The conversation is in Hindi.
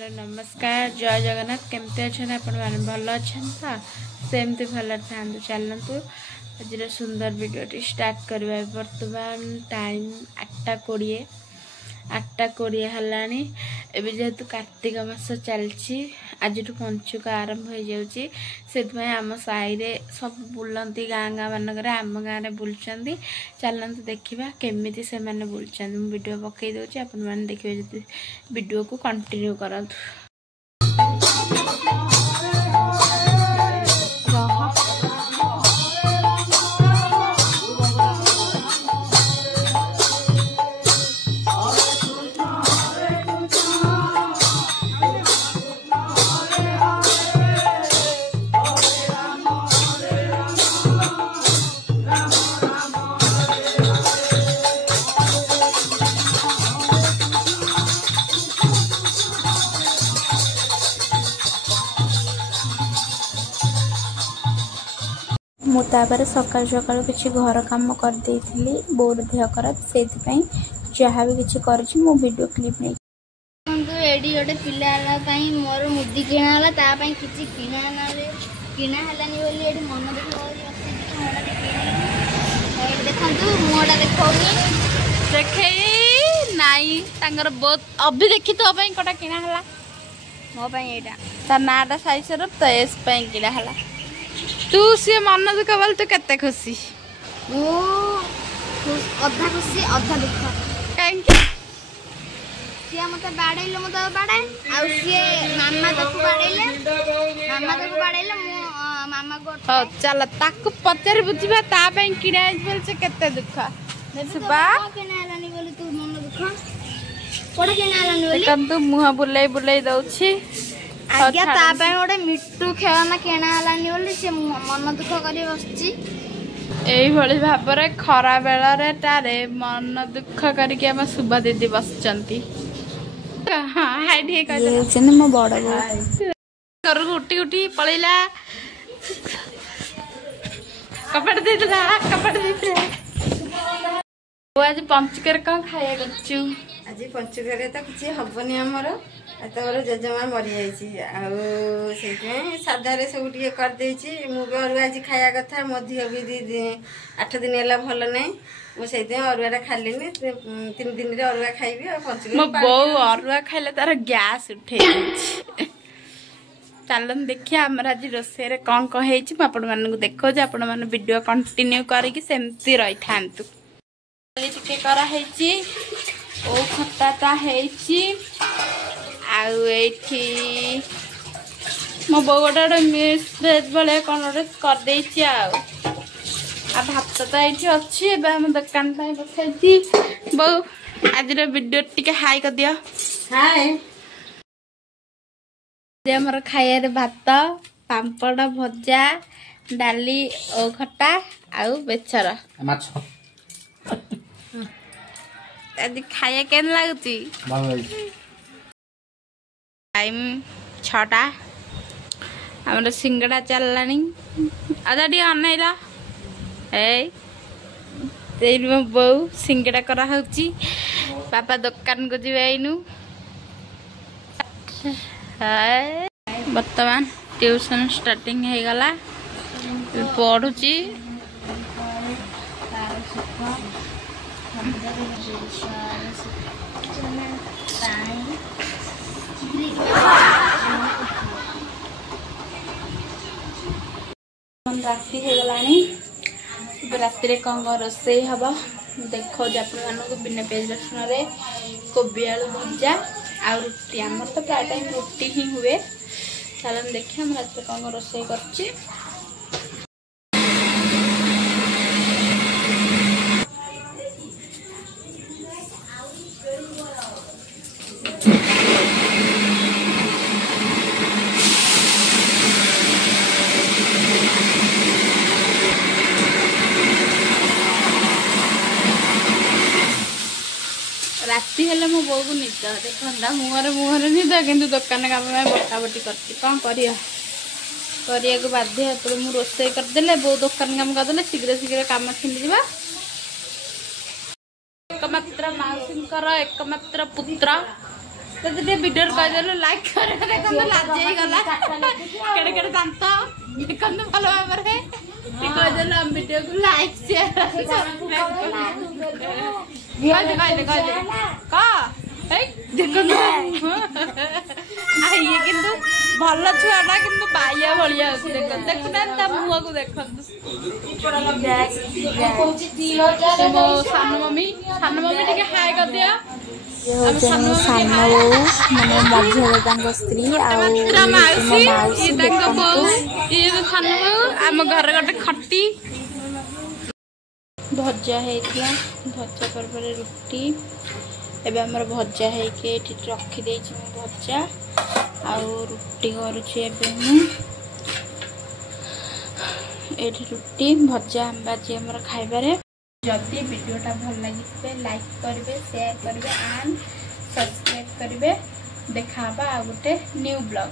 नमस्कार जय जगन्नाथ केमती अच्छा आपण भल अच्छा सेमती भल था चलतु आज सुंदर वीडियो स्टार्ट करवा बर्तमान टाइम 8:20 है जेहेतु कार्तिक मास चलती आज पंचुक आरंभ हो जाऊँगी से आम साई सब बुलती गाँ गाँ मानक आम गाँव में बुलूँ चलते देखा केमी से बुलूँ वीडियो पकई दूसरी आपण मैंने देखिए वीडियो को कंटिन्यू करूँ। मुझे सकाल सकाल किसी घर कम करदे बोर देह खराब से जहाँ भी किसी कर वीडियो क्लिप नहीं एडी गोटे पिलार मोर मुदी किणाला किसी किणा मन देखो मुहटा देखे नाई बहुत अभी देखी तो कटा किणा मोपाई यहाँ नाटा साई सरफ तो एस किणा तू सी मन दुख बोल तू केते खुशी अधा खुशी अधा दुख कहीं सी मत बाड़े मत बाड़े मामा तक बाड़े मामा को चल ताकू पचार बुझा किणा से केते दुख तू मन दुख कौन मुह बुलाई बुलाई दौची आज्ञा गोटे मिट्टू खेलना किणालानी बोली से मन दुख कर भाव खरा बेल तारे मन दुख करके शुभा दीदी बस मो बड़ घर उठी उठी पलैला कपड़ देता आज पंचुक कौन खाया कर आज पंचुक तो किसी हबनी आमर तो जेजेमा मरी जाइए साधारे सब करदे मुझे अरुआ आज खाया कथा मो धी भी 8 दिन है भल ना मुझे अरुआ खाली 3 दिन रे अरुआ खाइबी पंचुक मो बो अरुआ खाइले तार गैस उठे चलन देखिए आम आज रोसे कौन कौन हो आपण मानक देखो आपण मैंने वीडियो कंटिन्यू करके सेमती रही था टिके कराई ओ खटाटा मो बो गोटे मिक्स भेज भाया कौन गोटे करदे आ भात तो ये अच्छी दुकान बसाई बो आज वीडियो टिके हाई कर दियो हाय आमर खाइबार भात पापड़ भजा डाली ओ खटा आउ बेचर आज खाया के लगुच टाइम 6टा आम सिंगड़ा चलला अदा टे अनैला मो बो सिंगड़ा करा पापा दुकान को जीनु बर्तमान ट्यूशन स्टार्टिंग हो गला पढ़ुची राति हो गलानी राति कौन कौन रोसे हम देखो आप बिना पियाज रसुन कोबी आलू भजा आ रुटी आमर तो प्राय टाइम रुटी ही हुए चलन देखिए हम रात कौन कौन रोसे कर राति हेले मो बो को निद देखा मुहर निद कि दुकान काम में बटाबटी कौन को बाध्य मुझे रोसे करदे बो दुकान काम करदे शीघ्र शीघ्र कम छिंदी जा एकमात्र मौसी एकमात्र पुत्र तते टे वीडियो कह देलो लाइक करे देखन लाज जाई गला केड़े केड़े दांत देखन भलो भाबरे टे कह देलो हम वीडियो को लाइक शेयर कह दे का ए देखन आइए किंतु भलो छुआटा किंतु बाया भलिया देखन देखना ता मुआ को देखन मो सान मम्मी टिके हाय कर दिया सानो माने मझे स्त्री आम घर गोटे खटी भजा होता भजा पर रुटी एबे हमर भजा है के रखी दे भजा आउ रुटी करुचे एठी रुटी भजा हम बाजी हमर खाइबारे जदि वीडियोटा भल लगे लाइक करेंगे शेयर करेंगे एंड सब्सक्राइब करेंगे देखा गोटे न्यू ब्लॉग।